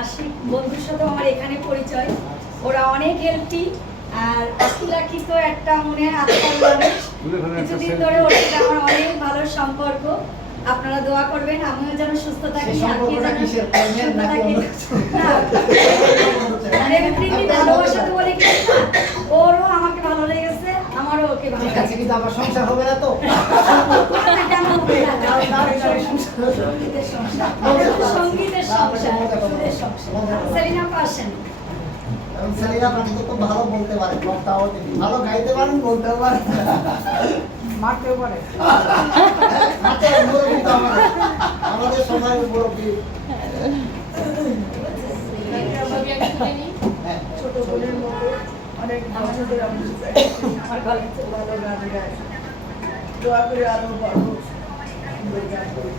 আশিক বন্ধুর সাথে আমার এখানে পরিচয়। ওরা অনেক হেল্পি, আর আখি তো একটা মনে আত্মার মানুষ। কিছুদিন ধরে ওর সাথে আমার অনেক ভালো সম্পর্ক। আপনারা দোয়া করবেন আমিও যেন সুস্থ থাকি, আখি যেন সুস্থ থাকি। মানে প্রীতি ভালোবাসা তো বলে কিছু না, ওরও আমাকে ভালো লেগেছে, আমারও ওকে ভালো লেগেছে। কিন্তু আমার সংসার হবে না তো? কেন হবে না? সঙ্গীতের সংসার, সঙ্গীতের সংসার। সেলিনা পাশেন। এবং সেলিনা পাশে তো ভালো বলতে পারে, বক্তাও তিনি ভালো গাইতে পারেন, বলতেও পারেন, মারতেও পারে। মুরব্বী তো আমাদের সময়ের মুরব্বী। ছোট বোনের মতো অনেক বছর ধরে আমি আমার গলায় ভালো গান গাই। দোয়া করে আরো ভালো গান করি।